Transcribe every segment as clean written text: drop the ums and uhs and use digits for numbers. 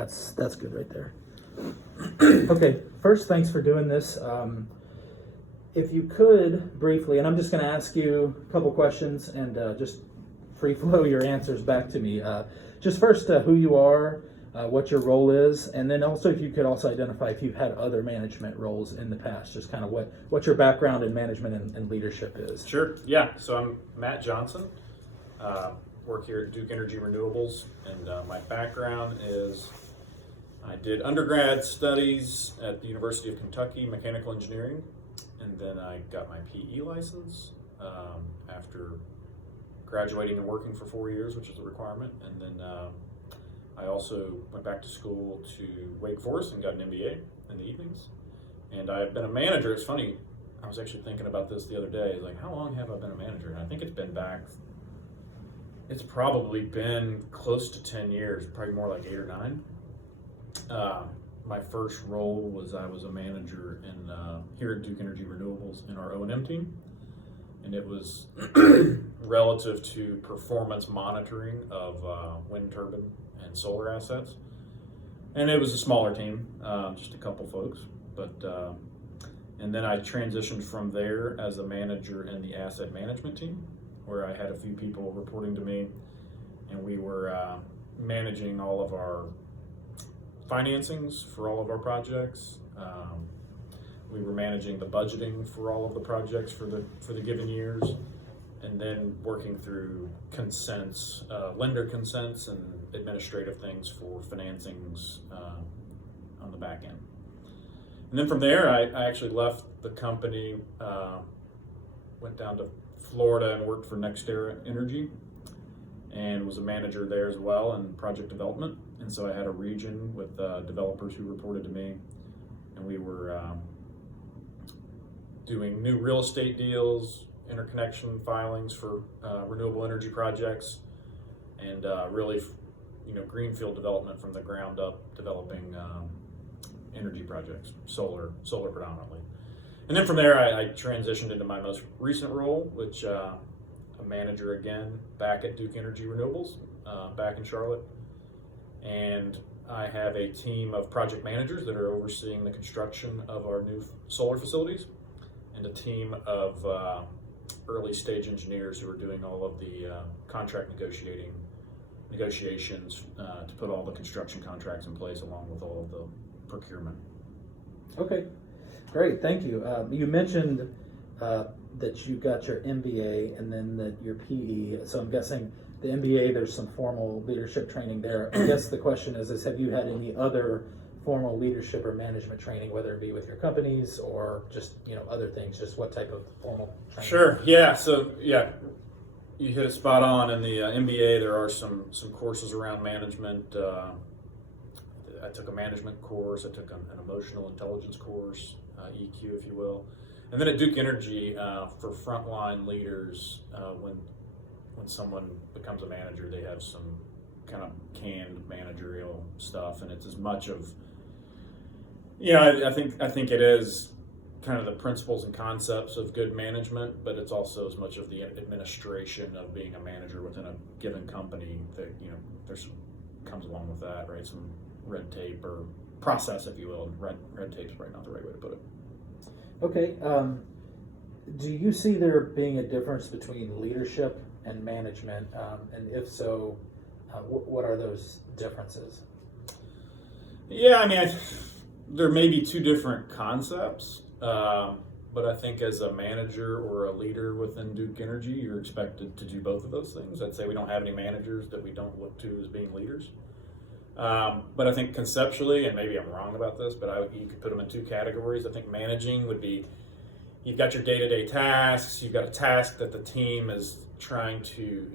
That's good right there. Okay, first, thanks for doing this. If you could briefly, and I'm just going to ask you a couple questions and just free flow your answers back to me. Just first, who you are, what your role is, and then also if you could also identify if you've had other management roles in the past, just kind of what your background in management and leadership is. Sure. Yeah. So I'm Matt Johnson. Work here at Duke Energy Renewables, and my background is I did undergrad studies at the University of Kentucky, mechanical engineering, and then I got my PE license after graduating and working for 4 years, which is a requirement. And then I also went back to school to Wake Forest and got an MBA in the evenings. And I've been a manager. It's funny, I was actually thinking about this the other day. Like, how long have I been a manager? And I think it's probably been close to 10 years, probably more like 8 or 9. My first role was I was a manager in here at Duke Energy Renewables in our O&M team, and it was relative to performance monitoring of wind turbine and solar assets. And it was a smaller team, just a couple folks. And then I transitioned from there as a manager in the asset management team, where I had a few people reporting to me, and we were managing all of our financings for all of our projects. We were managing the budgeting for all of the projects for the given years, and then working through consents, lender consents, and administrative things for financings on the back end. And then from there, I actually left the company, went down to Florida and worked for NextEra Energy, and was a manager there as well in project development. And so I had a region with developers who reported to me, and we were doing new real estate deals, interconnection filings for renewable energy projects, and really, greenfield development from the ground up, developing energy projects, solar predominantly. And then from there, I transitioned into my most recent role, which a manager again back at Duke Energy Renewables, back in Charlotte. And I have a team of project managers that are overseeing the construction of our new solar facilities, and a team of early stage engineers who are doing all of the contract negotiations to put all the construction contracts in place, along with all of the procurement. Okay, great, thank you. You mentioned that you got your MBA and then that your PE, so I'm guessing the MBA, there's some formal leadership training there. I guess the question is have you had any other formal leadership or management training, whether it be with your companies or just, other things, just what type of formal training? Sure, yeah, so yeah, you hit it spot on. In the MBA, there are some courses around management. I took a management course, I took an emotional intelligence course, EQ if you will. And then at Duke Energy, for frontline leaders, when someone becomes a manager, they have some kind of canned managerial stuff, and it's as much of, I think it is kind of the principles and concepts of good management, but it's also as much of the administration of being a manager within a given company that, there's comes along with that, right? Some red tape or process, if you will. Red tape is probably not the right way to put it. Okay. Do you see there being a difference between leadership and management? And if so, what are those differences? Yeah, there may be two different concepts, but I think as a manager or a leader within Duke Energy, you're expected to do both of those things. I'd say we don't have any managers that we don't look to as being leaders. But I think conceptually, and maybe I'm wrong about this, but you could put them in two categories. I think managing would be, you've got your day-to-day tasks, you've got a task that the team is trying to,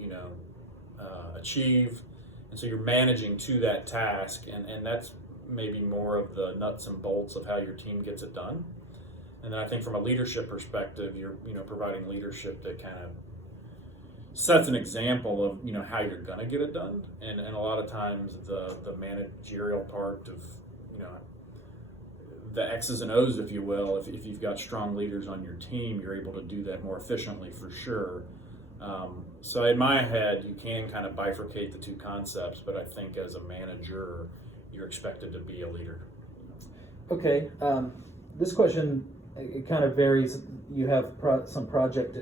achieve, and so you're managing to that task, and that's maybe more of the nuts and bolts of how your team gets it done. And then I think from a leadership perspective, you're, providing leadership that kind of sets an example of, how you're going to get it done. And a lot of times the managerial part of, the X's and O's, if you will, if you've got strong leaders on your team, you're able to do that more efficiently for sure. So in my head, you can kind of bifurcate the two concepts, but I think as a manager, you're expected to be a leader. Okay, this question, it kind of varies. You have some project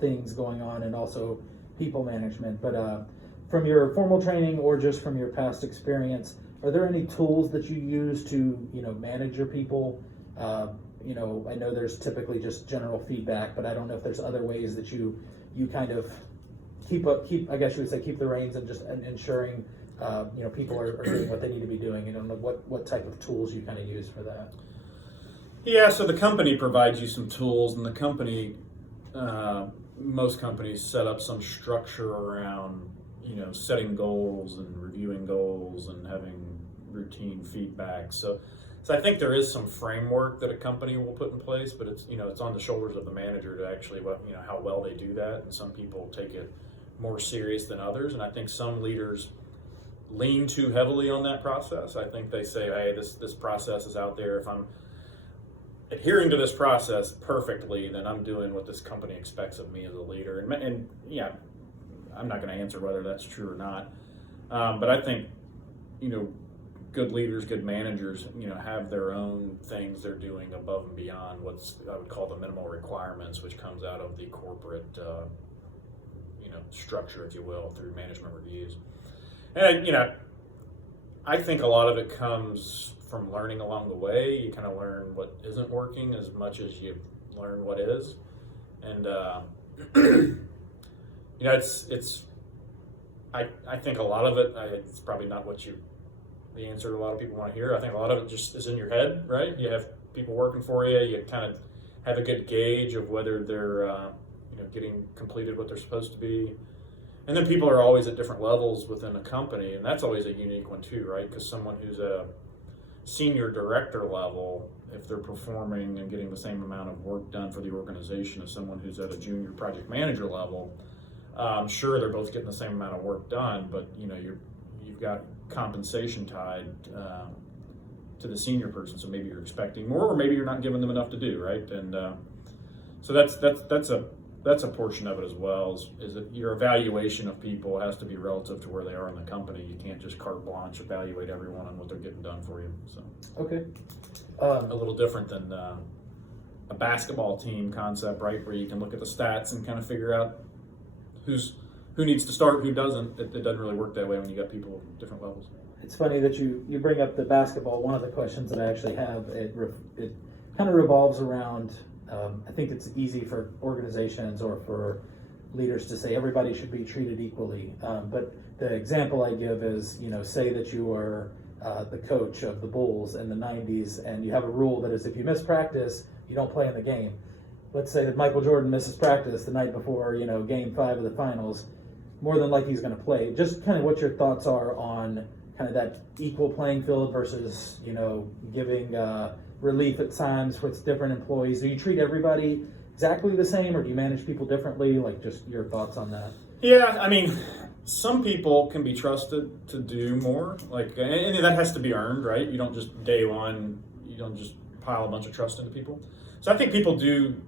things going on and also people management, but from your formal training or just from your past experience, are there any tools that you use to, manage your people? I know there's typically just general feedback, but I don't know if there's other ways that you kind of keep, I guess you would say, keep the reins and just ensuring, people are doing what they need to be doing. I don't know what type of tools you kind of use for that. Yeah, so the company provides you some tools, and the company, most companies set up some structure around, setting goals and reviewing goals and having routine feedback. So I think there is some framework that a company will put in place, but it's on the shoulders of the manager to actually, how well they do that. And some people take it more serious than others, and I think some leaders lean too heavily on that process. I think they say, hey, this process is out there. If I'm adhering to this process perfectly, then I'm doing what this company expects of me as a leader. And yeah, I'm not going to answer whether that's true or not. But I think, good leaders, good managers, have their own things they're doing above and beyond what's, I would call, the minimal requirements, which comes out of the corporate, structure, if you will, through management reviews. And, I think a lot of it comes from learning along the way. You kind of learn what isn't working as much as you learn what is. And, I think a lot of it, it's probably not the answer a lot of people want to hear. I think a lot of it just is in your head, right? You have people working for you. You kind of have a good gauge of whether they're, getting completed what they're supposed to be. And then people are always at different levels within a company, and that's always a unique one too, right? Because someone who's a senior director level, if they're performing and getting the same amount of work done for the organization as someone who's at a junior project manager level, sure, they're both getting the same amount of work done, but you've got compensation tied to the senior person, so maybe you're expecting more, or maybe you're not giving them enough to do, right? And so that's a portion of it as well, is that your evaluation of people has to be relative to where they are in the company. You can't just carte blanche evaluate everyone on what they're getting done for you. So Okay. a little different than a basketball team concept, right, where you can look at the stats and kind of figure out who needs to start, who doesn't. It doesn't really work that way when you got people at different levels. It's funny that you bring up the basketball. One of the questions that I actually have, it kind of revolves around, I think it's easy for organizations or for leaders to say everybody should be treated equally. But the example I give is, say that you are the coach of the Bulls in the 90s, and you have a rule that is if you miss practice, you don't play in the game. Let's say that Michael Jordan misses practice the night before, game 5 of the finals. More than likely he's going to play. Just kind of what your thoughts are on kind of that equal playing field versus, giving relief at times with different employees. Do you treat everybody exactly the same, or do you manage people differently? Like, just your thoughts on that. Yeah, I mean, some people can be trusted to do more, and that has to be earned, right? You don't just day one, you don't just pile a bunch of trust into people. So I think people do,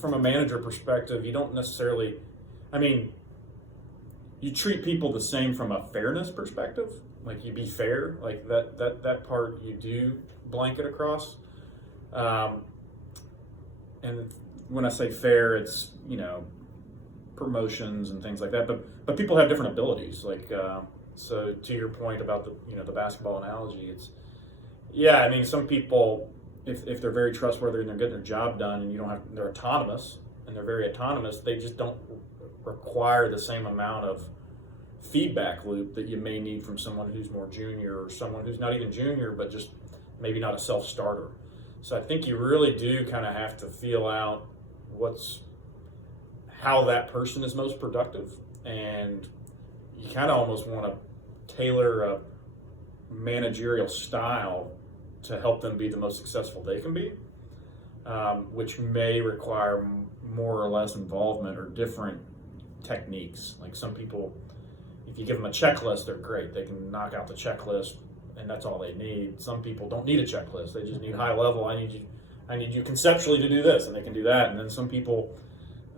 from a manager perspective, you don't necessarily, you treat people the same from a fairness perspective. Like, you be fair, like that part you do blanket across. And when I say fair, it's, promotions and things like that, but people have different abilities. So to your point about the basketball analogy, some people, if they're very trustworthy and they're getting their job done, and they're autonomous, and they're very autonomous, they just don't require the same amount of feedback loop that you may need from someone who's more junior, or someone who's not even junior, but just maybe not a self-starter. So I think you really do kind of have to feel out how that person is most productive, and you kind of almost want to tailor a managerial style to help them be the most successful they can be, which may require more or less involvement or different techniques. Like, some people, if you give them a checklist, they're great. They can knock out the checklist, and that's all they need. Some people don't need a checklist. They just need high level. I need you conceptually to do this, and they can do that. And then some people,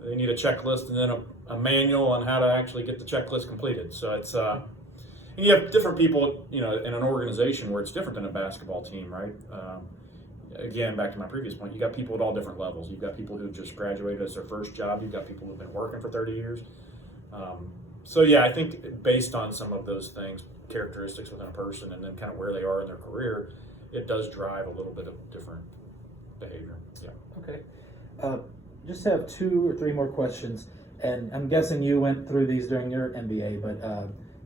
they need a checklist and then a manual on how to actually get the checklist completed. So And you have different people, in an organization where it's different than a basketball team, right? Again, back to my previous point, you got people at all different levels. You've got people who just graduated as their first job. You've got people who've been working for 30 years. So yeah, I think based on some of those things, characteristics within a person, and then kind of where they are in their career, it does drive a little bit of different behavior. Yeah. Okay. Just have 2 or 3 more questions, and I'm guessing you went through these during your MBA, but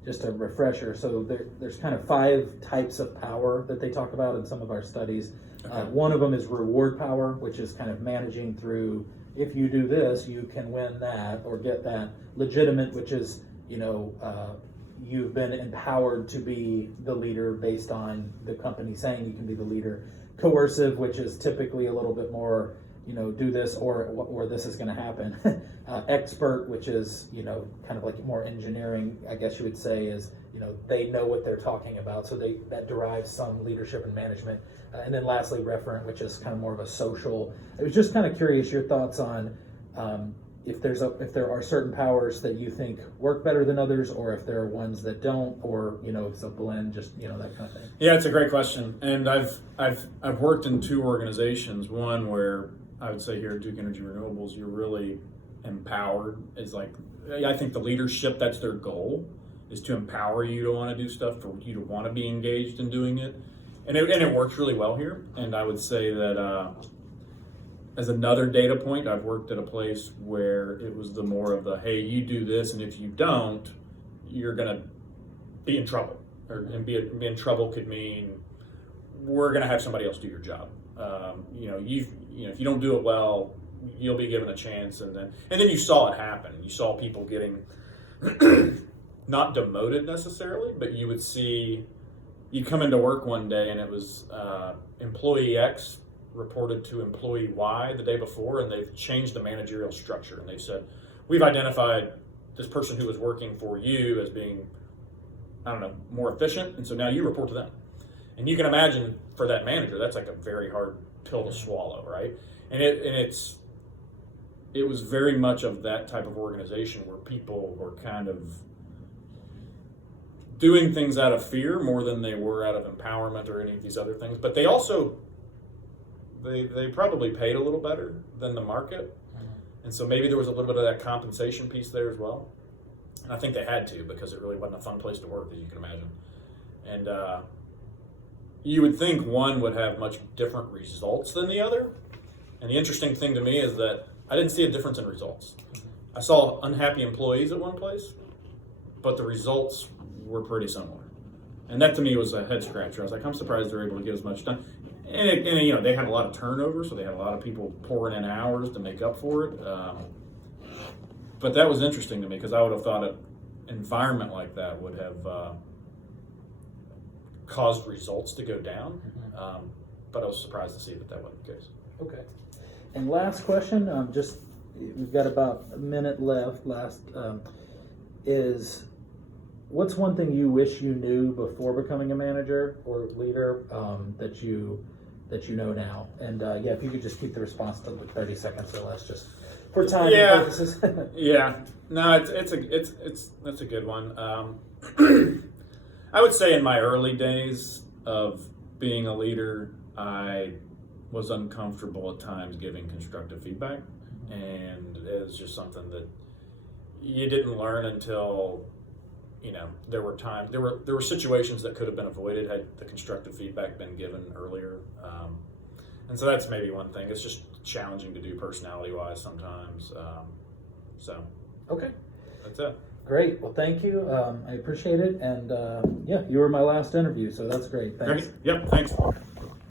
just a refresher. So there's kind of 5 types of power that they talk about in some of our studies. Okay. One of them is reward power, which is kind of managing through, if you do this, you can win that or get that. Legitimate, which is, you've been empowered to be the leader based on the company saying you can be the leader. Coercive, which is typically a little bit more, do this or this is going to happen. Expert, which is, kind of like more engineering, I guess you would say, is, they know what they're talking about. So that derives some leadership and management. And then lastly, referent, which is kind of more of a social. I was just kind of curious your thoughts on if there are certain powers that you think work better than others, or if there are ones that don't, or if it's a blend, just that kind of thing. Yeah, it's a great question, and I've worked in 2 organizations. One where I would say here at Duke Energy Renewables, you're really empowered. It's like, I think the leadership, that's their goal, is to empower you to want to do stuff, for you to want to be engaged in doing it, and it works really well here. And I would say that as another data point, I've worked at a place where it was the more of the, hey, you do this, and if you don't, you're gonna be in trouble. And be in trouble could mean we're gonna have somebody else do your job. If you don't do it well, you'll be given a chance, and then you saw it happen. You saw people getting not demoted necessarily, but you would see, you come into work one day and it was employee X reported to employee Y the day before, and they've changed the managerial structure, and they've said, we've identified this person who was working for you as being, more efficient, and so now you report to them. And you can imagine for that manager, that's like a very hard pill to swallow, right? And it was very much of that type of organization where people were kind of doing things out of fear more than they were out of empowerment or any of these other things. But they also, they probably paid a little better than the market. And so maybe there was a little bit of that compensation piece there as well. And I think they had to, because it really wasn't a fun place to work, as you can imagine. And you would think one would have much different results than the other. And the interesting thing to me is that I didn't see a difference in results. I saw unhappy employees at one place, but the results were pretty similar. And that to me was a head scratcher. I was like, I'm surprised they're able to get as much done. And they had a lot of turnover, so they had a lot of people pouring in hours to make up for it. But that was interesting to me, because I would have thought an environment like that would have caused results to go down. But I was surprised to see that wasn't the case. Okay. And last question, we've got about a minute left. Is what's one thing you wish you knew before becoming a manager or leader that you know now? And if you could just keep the response to 30 seconds or less, just for time purposes. Yeah. No, that's a good one. I would say in my early days of being a leader, I was uncomfortable at times giving constructive feedback, and it was just something that you didn't learn until there were situations that could have been avoided had the constructive feedback been given earlier. And so that's maybe one thing. It's just challenging to do personality-wise sometimes. Okay. That's it. Great. Well, thank you. I appreciate it. And you were my last interview, so that's great. Thanks. Great. Yep. Thanks.